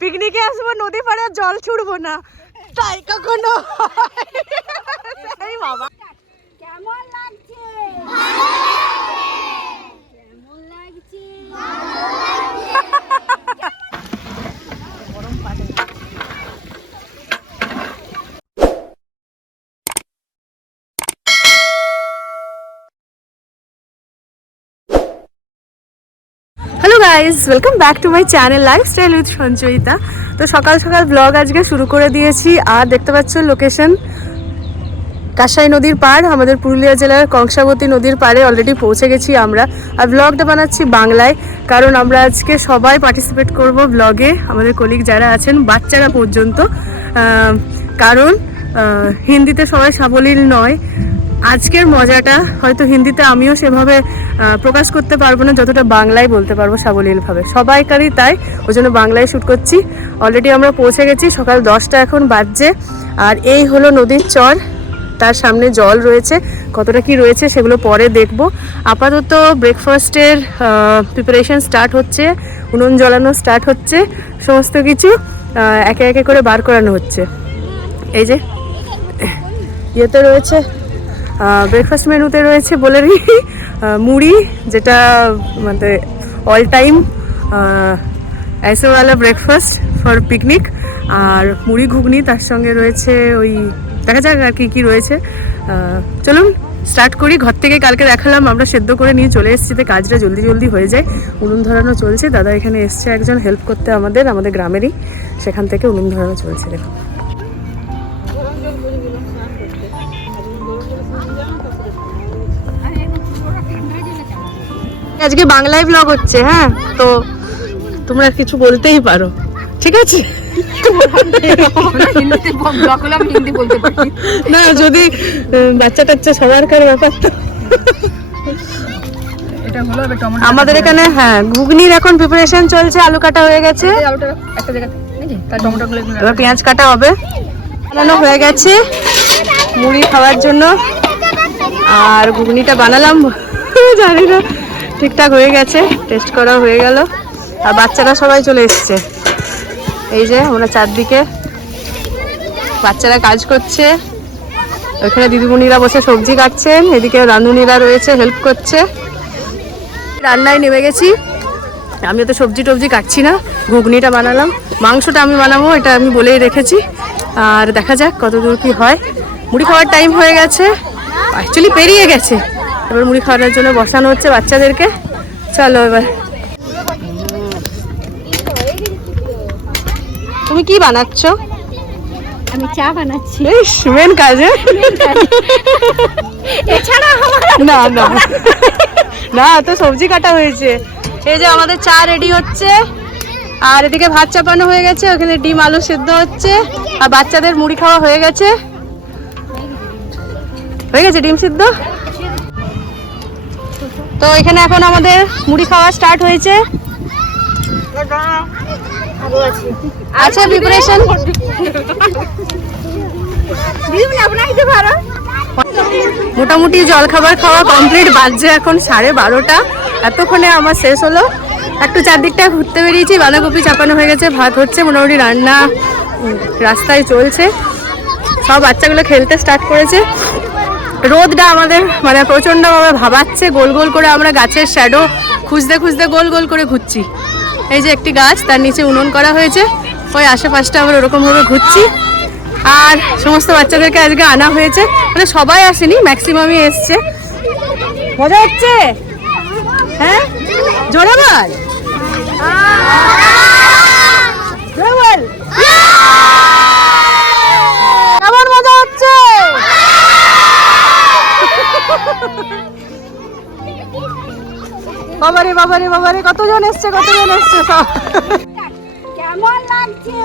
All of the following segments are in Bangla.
পিকনিকে আসব নদী পাড়ে জল ছুড়বো না। তাই কখনো এই বাবা। কেমন লাগছে? কেমন লাগছে। Guys welcome back to my channel lifestyle with Sanchayita তো সকাল সকাল ব্লগ আজকে শুরু করে দিয়েছি। আর দেখতে পাচ্ছ লোকেশন কাঁসাই নদীর পাড়, আমাদের পুরুলিয়া জেলার কংসাবতী নদীর পাড়ে অলরেডি পৌঁছে গেছি আমরা। আর ব্লগটা বানাচ্ছি বাংলায়, কারণ আমরা আজকে সবাই পার্টিসিপেট করব ব্লগে আমাদের কলিগ যারা আছেন, বাচ্চারা পর্যন্ত। কারণ হিন্দিতে সবাই সাবলীল নয়। আজকের মজাটা হয়তো হিন্দিতে আমিও সেভাবে প্রকাশ করতে পারব না, যতটা বাংলায় বলতে পারব সাবলীলভাবে। সবাইকারই তাই, ওই জন্য বাংলায় শ্যুট করছি। অলরেডি আমরা পৌঁছে গেছি, সকাল দশটা এখন বাজছে। আর এই হলো নদীর চর, তার সামনে জল রয়েছে। কতটা কি রয়েছে সেগুলো পরে দেখব। আপাতত ব্রেকফাস্টের প্রিপারেশন স্টার্ট হচ্ছে, উনুন জ্বালানো স্টার্ট হচ্ছে, সমস্ত কিছু একে একে করে বার করানো হচ্ছে। এই যে, ইয়েতে রয়েছে ব্রেকফাস্ট মেনুতে রয়েছে বলে দিই মুড়ি, যেটা মানে অল টাইম ऐसे ব্রেকফাস্ট ফর পিকনিক আর মুড়ি ঘুগনি, তার সঙ্গে রয়েছে ওই, দেখা যাক আর কি, কী রয়েছে। চলুন স্টার্ট করি। ঘর থেকে কালকে দেখালাম, আমরা সেদ্ধ করে নিয়ে চলে এসেছি তো কাজটা জলদি জলদি হয়ে যায়, উনুন ধরানো চলছে। দাদা এখানে এসছে একজন হেল্প করতে আমাদের আমাদের গ্রামেরই, সেখান থেকে উনুন ধরানো চলছে দেখো আজকে বাংলায় ব্লগ হচ্ছে হ্যাঁ? তো তোমরা কিছু বলতেই পারো, ঠিক আছে? না, যদি বাচ্চা টাচ্চা সবার কার ব্যাপার তো। আমাদের এখানে হ্যাঁ ঘুগনির এখন প্রিপারেশন চলছে, আলু কাটা হয়ে গেছে। এবার পেঁয়াজ কাটা হবে। বানানো হয়ে গেছে, মুড়ি খাওয়ার জন্য। আর ঘুগনিটা বানালাম। জানি না। ঠিকঠাক হয়ে গেছে টেস্ট করা হয়ে গেল। আর বাচ্চারা সবাই চলে এসছে। এই যে, আমরা চারদিকে বাচ্চারা কাজ করছে। ওখানে দিদিমণিরা বসে সবজি কাটছেন, এদিকে রাঁধুনিরা রয়েছে হেল্প করছে। রান্নায় নেমে গেছি। আমি তো সবজি টবজি কাটছি না, ঘুগনিটা বানালাম। মাংসটা আমি বানাবো, এটা আমি বলেই রেখেছি। আর দেখা যাক কত দূর কি হয়। মুড়ি খাওয়ার টাইম হয়ে গেছে। অ্যাকচুয়ালি পেরিয়ে গেছে। এবার মুড়ি খাওয়ানোর জন্য বসানো হচ্ছে বাচ্চাদেরকে। চলো এবার। তুমি কি বানাচ্ছ? আমি চা বানাচ্ছি। মেন কাজে এছাড়া না না। না তো সবজি কাটা হয়েছে। এই যে আমাদের চা রেডি হচ্ছে। আর এদিকে ভাত চাপানো হয়ে গেছে ওখানে ডিম আলু সেদ্ধ হচ্ছে। আর বাচ্চাদের মুড়ি খাওয়া হয়ে গেছে। হয়ে গেছে ডিম সিদ্ধ? তো এখানে এখন আমাদের মুড়ি খাওয়া স্টার্ট হয়েছে। আছে প্রিপারেশন মোটামুটি জলখাবার খাওয়া কমপ্লিট, বাজছে এখন সাড়ে বারোটা। এতক্ষণে আমার শেষ হলো। একটু চারদিকটা ঘুরতে বেরিয়েছি, বাঁধাকপি চাপানো হয়ে গেছে, ভাত হচ্ছে, মোটামুটি রান্না রাস্তায় চলছে। সব বাচ্চাগুলো খেলতে স্টার্ট করেছে। রোদটা আমাদের মানে প্রচণ্ডভাবে ভাবাচ্ছে। গোল গোল করে আমরা গাছের শ্যাডো খুঁজতে খুঁজতে গোল গোল করে ঘুরছি। এই যে একটি গাছ, তার নিচে উনুন করা হয়েছে। ওই আশেপাশটা আমরা ওরকমভাবে ঘুরছি। আর সমস্ত বাচ্চাদেরকে আজকে আনা হয়েছে। মানে সবাই আসেনি ম্যাক্সিমামই এসছে। মজা হচ্ছে? হ্যাঁ? জোরে বল। বাবারে বাবারে বাবারে কতজন এসছে কতজন এসছে সব? কেমন লাগছে?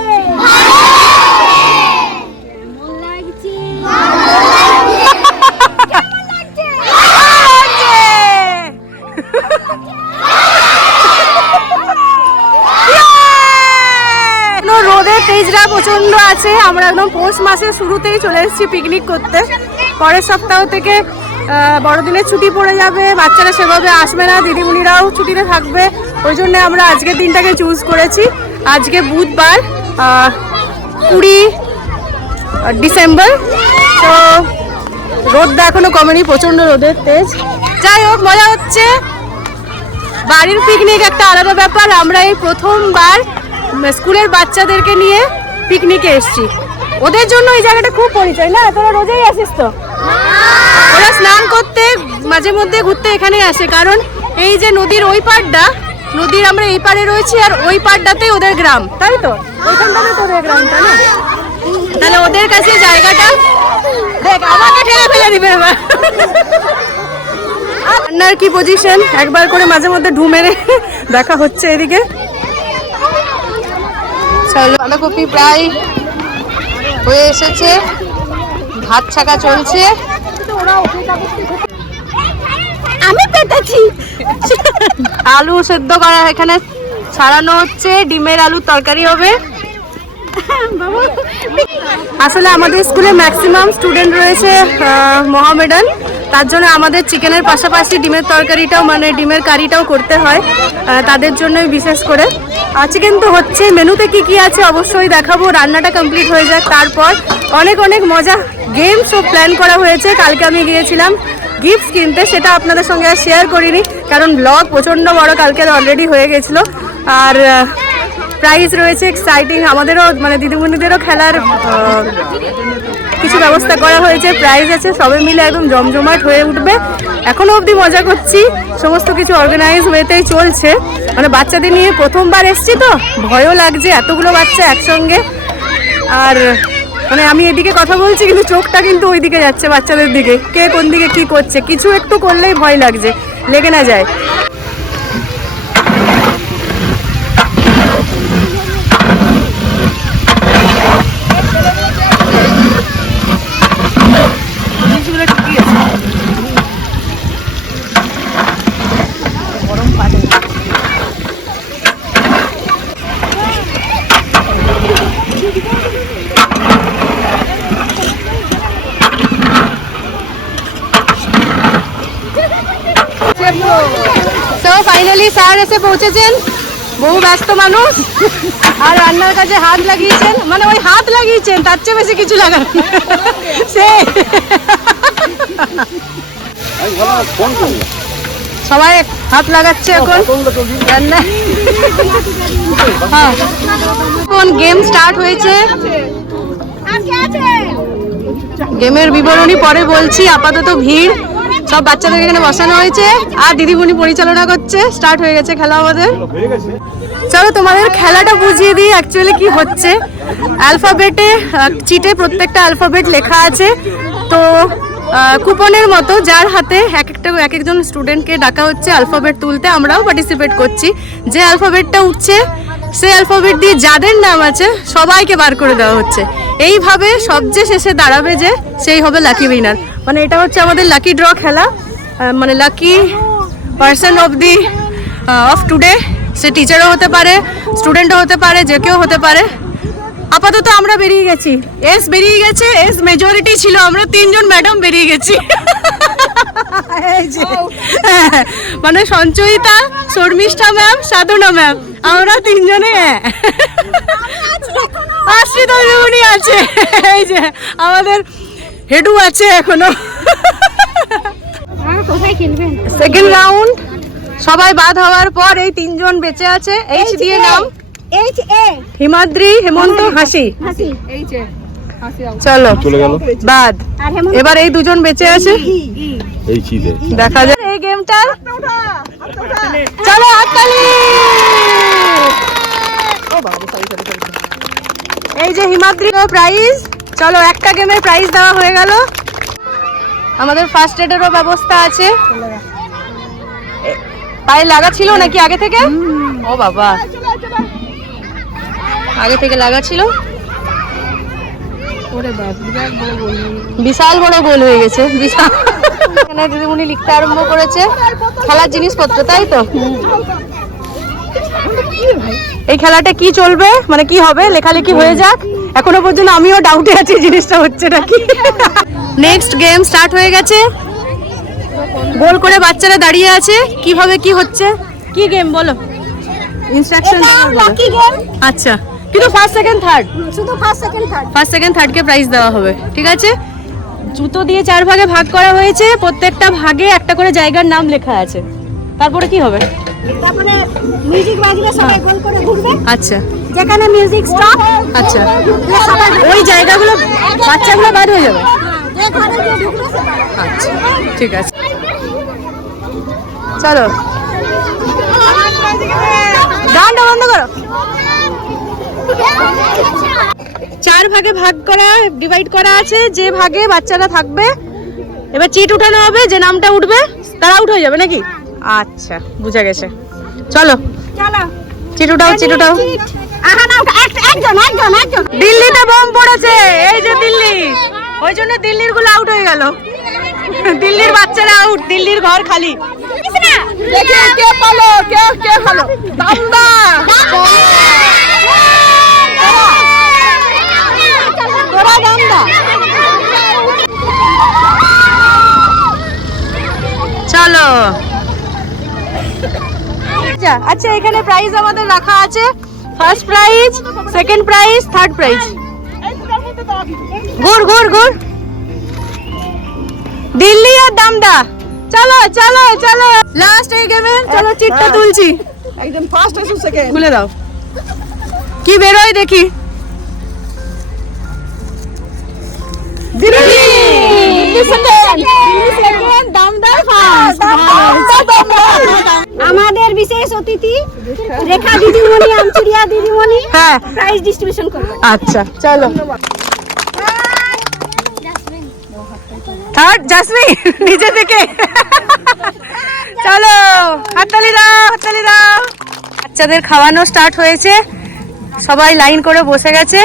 কেমন রোদের তেজরা প্রচণ্ড আছে আমরা একদম পৌষ মাসের শুরুতেই চলে এসেছি পিকনিক করতে। পরের সপ্তাহ থেকে বড়দিনের ছুটি পড়ে যাবে, বাচ্চারা সেভাবে আসবে না, দিদিমণিরাও ছুটিতে থাকবে। ওই জন্য আমরা আজকের দিনটাকে চুজ করেছি। আজকে বুধবার কুড়ি ডিসেম্বর। তো রোদটা এখনও কমেনি প্রচণ্ড রোদের তেজ। যাই হোক, মজা হচ্ছে। বাড়ির পিকনিক একটা আলাদা ব্যাপার। আমরা এই প্রথমবার স্কুলের বাচ্চাদেরকে নিয়ে পিকনিকে এসেছি। ওদের জন্য এই জায়গাটা খুব পরিচয়। না, তোরা রোজেই আসিস তো? ওরা স্নান করতে মাঝে মধ্যে ঘুরতে এখানে আসে, কারণ এই যে নদীর ওই পাড়টা, নদীর আমরা এই পাড়ে রয়েছি আর ওই পাড়টাতেই ওদের গ্রাম, তাই তো? তোদের গ্রামটা না? তাহলে ওদের কাছে জায়গাটা দেখ, আমাকে ঠেলে ফেলে দিবে এবার। রান্নার কি পজিশন একবার করে মাঝে মধ্যে ঢু মেরে দেখা হচ্ছে এদিকে। চলো, বাঁধাকপি প্রায় হয়ে এসেছে। ভাত ছাকা চলছে। আমি পেতেছি। আলু সেদ্ধ করা এখানে ছাড়ানো হচ্ছে ডিমের আলুর তরকারি হবে। আসলে আমাদের স্কুলে ম্যাক্সিমাম স্টুডেন্ট রয়েছে মোহামেডান। তার জন্য আমাদের চিকেনের পাশাপাশি ডিমের তরকারিটাও মানে ডিমের কারিটাও করতে হয় তাদের জন্যই বিশেষ করে। আর চিকেন তো হচ্ছে মেনুতে কি কি আছে অবশ্যই দেখাবো। রান্নাটা কমপ্লিট হয়ে যাক তারপর অনেক অনেক মজা গেমসও প্ল্যান করা হয়েছে। কালকে আমি গিয়েছিলাম গিফটস কিনতে, সেটা আপনাদের সঙ্গে আর শেয়ার করিনি, কারণ ব্লগ প্রচণ্ড বড়, কালকে অলরেডি হয়ে গেছিল। আর প্রাইজ রয়েছে এক্সাইটিং আমাদেরও মানে দিদিমণিদেরও খেলার কিছু ব্যবস্থা করা হয়েছে প্রাইজ আছে সবাই মিলে একদম জমজমাট হয়ে উঠবে। এখনও অবধি মজা করছি, সমস্ত কিছু অর্গানাইজ হয়েতেই চলছে। মানে বাচ্চাদের নিয়ে প্রথমবার এসছি তো, ভয়ও লাগছে, এতগুলো বাচ্চা একসঙ্গে। আর মানে আমি এদিকে কথা বলছি, কিন্তু চোখটা কিন্তু ওই দিকে যাচ্ছে বাচ্চাদের দিকে। কে কোন দিকে কি করছে, কিছু একটু করলেই ভয় লাগছে। লেগে না যায় তো ফাইনালি স্যার এসে পৌঁছেছেন। বহু ব্যস্ত মানুষ। আর রান্নার কাজে হাত লাগিয়েছেন। মানে ওই হাত লাগিয়েছেন, তার চেয়ে বেশি কিছু লাগান সে সবাই হাত লাগাচ্ছে এখন। রান্না হ্যাঁ। এখন গেম স্টার্ট হয়েছে। গেমের বিবরণী পরে বলছি, আপাতত ভিড়। সব বাচ্চাদের এখানে বসানো হয়েছে। আর দিদিমণি পরিচালনা করছে। স্টার্ট হয়ে গেছে খেলা আমাদের। চলো তোমাদের খেলাটা বুঝিয়ে দিই অ্যাকচুয়ালি কি হচ্ছে। অ্যালফাবেটে চিটে প্রত্যেকটা অ্যালফাবেট লেখা আছে। তো কুপনের মতো যার হাতে এক একটা, এক একজন স্টুডেন্টকে ডাকা হচ্ছে অ্যালফাবেট তুলতে। আমরাও পার্টিসিপেট করছি। যে অ্যালফাবেটটা উঠছে, সেই অ্যালফাবেট দিয়ে যাদের নাম আছে, সবাইকে বার করে দেওয়া হচ্ছে। এইভাবে সবচেয়ে শেষে দাঁড়াবে যে, সেই হবে লাকি উইনার মানে এটা হচ্ছে আমাদের লাকি ড্র খেলা মানে lucky person of the of today সে টিচারও হতে পারে স্টুডেন্টও হতে পারে যে কেউ হতে পারে। আপাতত আমরা বেরিয়ে গেছি। এস বেরিয়ে গেছে এস মেজরিটি ছিল আমরা তিনজন ম্যাডাম বেরিয়ে গেছি। মানে সঞ্চয়িতা শর্মিষ্ঠা ম্যাম সাধনা ম্যাম আমরা তিনজনে। আশ্রিত আছে। এই যে আমাদের হেডু আছে এখনও। সেকেন্ড রাউন্ড সবাই বাদ হওয়ার পর এই তিনজন বেঁচে আছে। এইচ দিয়ে নাম এইচ এ হিমাদ্রি হেমন্ত হাসি। হাসি। চলো বাদ। এবার এই দুজন বেঁচে আছে। দেখা যায় এই গেমটা চলো হাততালি! এই যে হিমাদ্রি প্রাইজ চলো একটা গেমের প্রাইজ দেওয়া হয়ে গেল। আমাদের ফার্স্ট এডেরও ব্যবস্থা আছে। পায়ে লাগা ছিল নাকি আগে থেকে? ও বাবা। আগে থেকে লাগা ছিল? বিশাল বড় গোল হয়ে গেছে। বিশাল এখানে দিদিমণি লিখতে আরম্ভ করেছে। খেলার জিনিসপত্র তাই তো? এই খেলাটা কি চলবে? মানে কি হবে? লেখালেখি হয়ে যাক? এখনও পর্যন্ত আমিও ডাউটে আছি জিনিসটা হচ্ছে নাকি? নেক্সট গেম স্টার্ট হয়ে গেছে। গোল করে বাচ্চারা দাঁড়িয়ে আছে। কীভাবে কি হচ্ছে? কি গেম বলো? ইনস্ট্রাকশন আচ্ছা। কিন্তু ফার্স্ট সেকেন্ড থার্ড শুধু first second third first second থার্ডকে prize দেওয়া হবে। ঠিক আছে? জুতো দিয়ে চার ভাগে ভাগ করা হয়েছে। প্রত্যেকটা ভাগে একটা করে জায়গার নাম লেখা আছে। তারপরে কি হবে? তারপরে মিউজিক বাজলে সবাই গোল করে ঘুরবে। আচ্ছা। যেখানে মিউজিক স্টপ আচ্ছা ওই জায়গাগুলো বাচ্চাগুলো বাদ হয়ে যাবে। আচ্ছা ঠিক আছে চলো গানটা বন্ধ করো চার ভাগে ভাগ করা ডিভাইড করা আছে যে ভাগে বাচ্চারা থাকবে এবার চিট উঠানো হবে যে নামটা উঠবে তারা আউট হয়ে যাবে নাকি আচ্ছা বুঝা গেছে চলো চলো চিট উঠাও চিট উঠাও দিল্লিতে বোম পড়েছে এই যে দিল্লি। ওই জন্য দিল্লিরগুলো আউট হয়ে গেল। দিল্লির বাচ্চারা আউট দিল্লির ঘর খালি। দেখে কে পালো কে কে পালো? দামদা তোরা দামদা চলো। আচ্ছা আচ্ছা এখানে প্রাইজ আমাদের রাখা আছে। First prize second prize third prize ঘুর ঘুর ঘুর। দিল্লি আর দামদা। চলো চলো চলো। লাস্ট এই গেমে চলো চিটটা তুলছি। একদম ফার্স্ট আছে সেকেন্ড খুলে দাও। কি বেরোয় দেখি। দিল্লি! আমাদের বিশেষ অতিথি রেখা দিদিমণি আমচুরিয়া দিদিমণি। হ্যাঁ। প্রাইজ ডিস্ট্রিবিউশন করবে। আচ্ছা চলো। থার্ড জাসমিন নিচে থেকে। চলো হাততালি দাও হাততালি দাও। বাচ্চাদের খাওয়ানো স্টার্ট হয়েছে। সবাই লাইন করে বসে গেছে।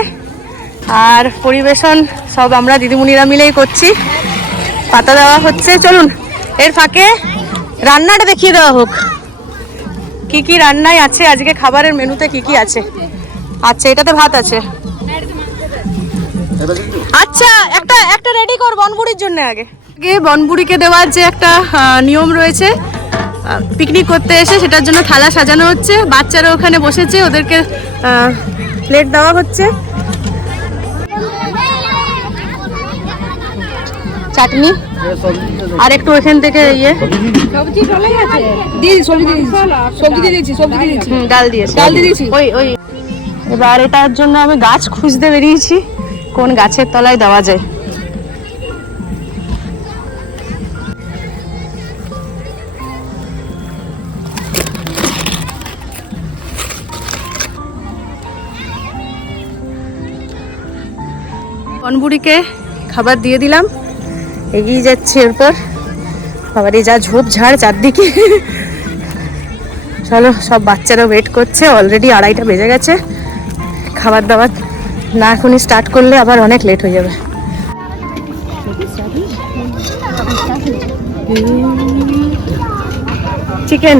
আর পরিবেশন সব আমরা দিদিমণিরা মিলেই করছি। পাতা দেওয়া হচ্ছে চলুন। এর ফাঁকে রান্নাটা দেখিয়ে দেওয়া হোক। কি কি রান্নায় আছে? আজকে খাবারের মেনুতে কি কি আছে? আচ্ছা এটাতে ভাত আছে। আচ্ছা একটা একটা রেডি কর বনবুড়ির জন্য আগে। আগে বনবুড়িকে দেওয়ার যে একটা নিয়ম রয়েছে পিকনিক করতে এসে সেটার জন্য থালা সাজানো হচ্ছে। বাচ্চারা ওখানে বসেছে, ওদেরকে প্লেট দেওয়া হচ্ছে। চাটনি আর একটু এখান থেকে ইয়ে। সবজি চলে গেছে দিয়ে সবজি দিয়েছি সবজি দিয়েছি। সবজি দিয়েছি ডাল দিয়েছে। ডাল দিয়েছি। ওই ওই। এবার এটার জন্য আমি গাছ খুঁজতে বেরিয়েছি কোন গাছের তলায় দেওয়া যায়। কনবুড়িকে খাবার দিয়ে দিলাম। এগিয়ে যাচ্ছে এরপর। আবার এই যা ঝোপঝাড় চারদিকে। চলো, সব বাচ্চারা ওয়েট করছে অলরেডি আড়াইটা বেজে গেছে। খাবার দাবার না এখনই স্টার্ট করলে আবার অনেক লেট হয়ে যাবে। চিকেন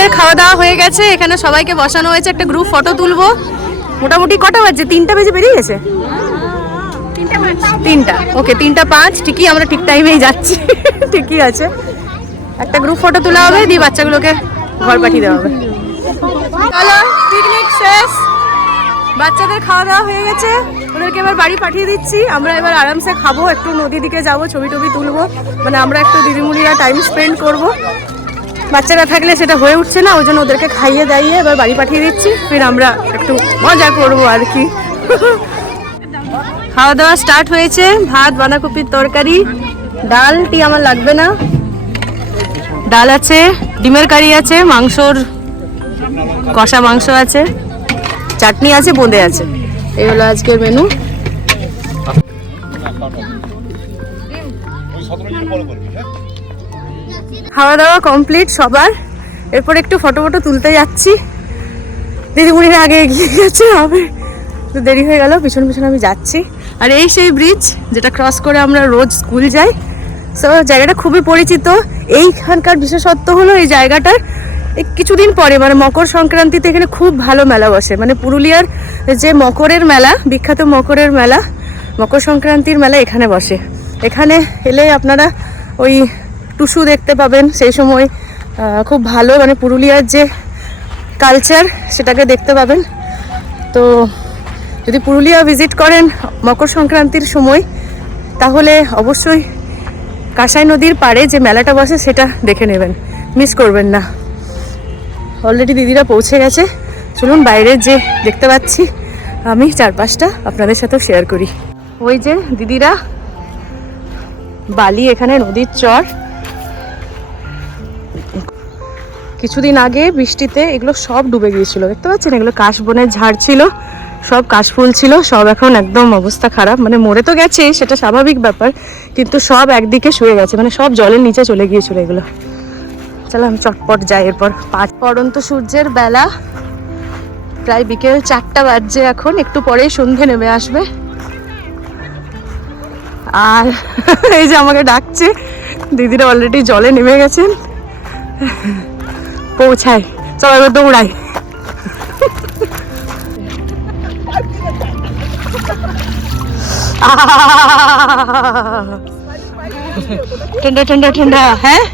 বাচ্চাদের খাওয়া দাওয়া হয়ে গেছে। এখানে সবাইকে বসানো হয়েছে। একটা গ্রুপ ফটো তুলবো। মোটামুটি কটা বাজছে? তিনটা বেজে বেরিয়ে গেছে? তিনটা। ওকে তিনটা পাঁচ। ঠিকই আমরা ঠিক টাইমেই যাচ্ছি। ঠিকই আছে। একটা গ্রুপ ফটো তোলা হবে, দিয়ে বাচ্চাগুলোকে ঘর পাঠিয়ে দেওয়া হবে। চলো পিকনিক শেষ। বাচ্চাদের খাওয়া দাওয়া হয়ে গেছে। ওদেরকে এবার বাড়ি পাঠিয়ে দিচ্ছি। আমরা এবার আরামসে খাব। একটু নদীর দিকে যাব ছবি টবি তুলবো। মানে আমরা একটু দিদিমুড়িরা টাইম স্পেন্ড করব। বাচ্চারা থাকলে সেটা হয়ে উঠছে না, ওই জন্য ওদেরকে খাইয়ে দাইয়ে এবার বাড়ি পাঠিয়ে দিচ্ছি। ফির আমরা একটু মজা করব আর কি। খাওয়া দাওয়া স্টার্ট হয়েছে, ভাত, বাঁধাকপির তরকারি ডালটি আমার লাগবে না। ডাল আছে, ডিমের কারি আছে, মাংসর কষা মাংস আছে, চাটনি আছে, বোঁদে আছে। এই হলো আজকের মেনু খাওয়া দাওয়া কমপ্লিট সবার। এরপর একটু ফটো ফটো তুলতে যাচ্ছি। দিদিমণির আগে এগিয়ে গেছে, হবে। তো দেরি হয়ে গেল, পিছন পিছন আমি যাচ্ছি। আর এই সেই ব্রিজ যেটা ক্রস করে আমরা রোজ স্কুল যাই। সো জায়গাটা খুবই পরিচিত। এইখানকার বিশেষত্ব হলো এই জায়গাটার কিছুদিন পরে মানে মকর সংক্রান্তিতে এখানে খুব ভালো মেলা বসে। মানে পুরুলিয়ার যে মকরের মেলা, বিখ্যাত মকরের মেলা, মকর সংক্রান্তির মেলা এখানে বসে। এখানে এলে আপনারা ওই টুসু দেখতে পাবেন। সেই সময় খুব ভালো মানে পুরুলিয়ার যে কালচার সেটাকে দেখতে পাবেন। তো যদি পুরুলিয়া ভিজিট করেন মকর সংক্রান্তির সময়, তাহলে অবশ্যই কাঁসাই নদীর পাড়ে যে মেলাটা বসে, সেটা দেখে নেবেন। মিস করবেন না। অলরেডি দিদিরা পৌঁছে গেছে। চলুন বাইরে যে দেখতে পাচ্ছি, আমি চারপাশটা আপনাদের সাথে শেয়ার করি। ওই যে দিদিরা বালি এখানে নদীর চর। কিছুদিন আগে বৃষ্টিতে এগুলো সব ডুবে গিয়েছিল। দেখতে পাচ্ছেন? এগুলো কাশবনের ঝাড় ছিল, সব কাশফুল ছিল, সব এখন একদম অবস্থা খারাপ। মানে মরে তো গেছে, সেটা স্বাভাবিক ব্যাপার, কিন্তু সব একদিকে শুয়ে গেছে মানে সব জলের নিচে চলে গিয়েছিল এগুলো। চলো আমি চটপট যাই এরপর। পাঁচ পড়ন্ত সূর্যের বেলা, প্রায় বিকেল চারটা বাজছে এখন, একটু পরেই সন্ধে নেমে আসবে। আর এই যে আমাকে ডাকছে, দিদিরা অলরেডি জলে নেমে গেছেন। পৌঁছায় চল এবার দৌড়াই ঠান্ডা ঠান্ডা ঠান্ডা হ্যাঁ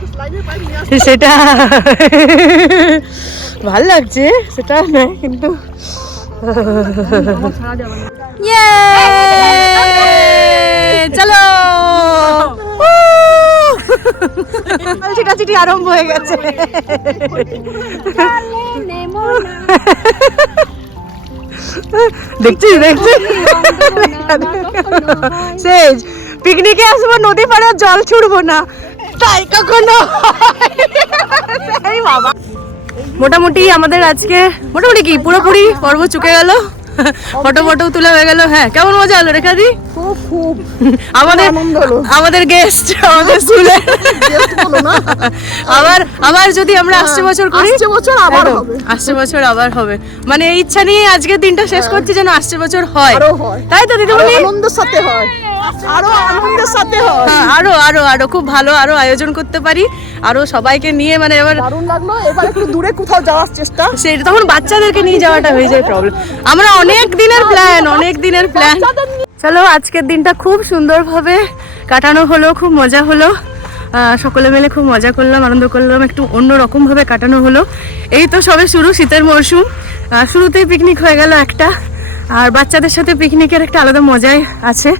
সেটা ভালো লাগছে সেটা নয় কিন্তু Yay! চলো ছিটাছিটি আরম্ভ হয়ে গেছে। দেখছি দেখছি সেই পিকনিকে আসব, নদী পাড়ে জল ছুড়বো না। তাই কখনো মোটামুটি আমাদের আজকে, মোটামুটি কি, পুরোপুরি পর্ব চুকে গেল? ফটো ফটো তোলা হয়ে গেল হ্যাঁ। কেমন মজা হলো রেখা দি খুব আমাদের আমাদের গেস্ট আমাদের স্কুলে আবার আবার যদি আমরা আসছে বছর করি? আসছে বছর আবার হবে। আসছে বছর আবার হবে। মানে এই ইচ্ছা নিয়ে আজকের দিনটা শেষ করছি যেন আসছে বছর হয়। হয়। তাই তো দিদিমণি আনন্দের সাথে হয়। আরও আনন্দের সাথে হয়। হ্যাঁ, আরও আরও আরও খুব ভালো আরও আয়োজন করতে পারি। আরও সবাইকে নিয়ে মানে এবার দারুণ লাগল। এবার একটু দূরে কোথাও যাওয়ার চেষ্টা। তখন বাচ্চাদেরকে নিয়ে যাওয়াটা হয়ে যায় প্রবলেম আমরা অনেক দিনের প্ল্যান অনেক দিনের প্ল্যান চলো, আজকের দিনটা খুব সুন্দরভাবে কাটানো হলো, খুব মজা হলো। সকলে মিলে খুব মজা করলাম, আনন্দ করলাম, একটু অন্য রকম কাটানো হলো। এই তো সবে শুরু শীতের মরশুম। শুরুতেই পিকনিক হয়ে গেল একটা। আর বাচ্চাদের সাথে পিকনিকের একটা আলাদা মজাই আছে।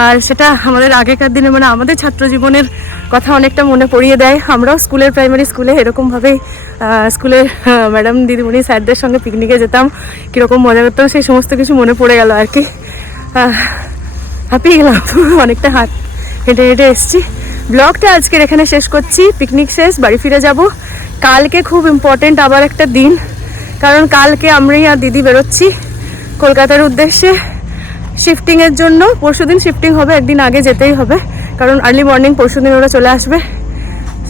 আর সেটা আমাদের আগেকার দিনে মানে আমাদের ছাত্র জীবনের কথা অনেকটা মনে পড়িয়ে দেয়। আমরাও স্কুলের প্রাইমারি স্কুলে এরকমভাবেই স্কুলের ম্যাডাম দিদিমণি, স্যারদের সঙ্গে পিকনিকে যেতাম। কীরকম মজা করতাম, সেই সমস্ত কিছু মনে পড়ে গেল আর কি। হাঁপিয়ে গেলাম অনেকটা হাত হেঁটে হেঁটে এসছি। ব্লগটা আজকের এখানে শেষ করছি। পিকনিক শেষ, বাড়ি ফিরে যাব। কালকে খুব ইম্পর্টেন্ট আবার একটা দিন, কারণ কালকে আমরাই আর দিদি বেরোচ্ছি। কলকাতার উদ্দেশ্যে শিফটিংয়ের জন্য পরশুদিন শিফটিং হবে, একদিন আগে যেতেই হবে, কারণ আর্লি মর্নিং পরশুদিন ওরা চলে আসবে।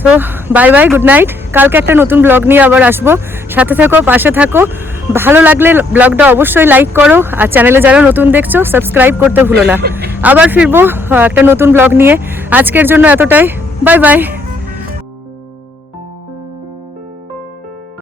So bye bye good night কালকে একটা নতুন ব্লগ নিয়ে আবার আসব। সাথে থাকো, পাশে থাকো। ভালো লাগলে ব্লগটা অবশ্যই লাইক করো, আর চ্যানেলে যারা নতুন দেখছ সাবস্ক্রাইব করতে ভুলো না। আবার ফিরবো একটা নতুন ব্লগ নিয়ে। আজকের জন্য এতটাই। Bye bye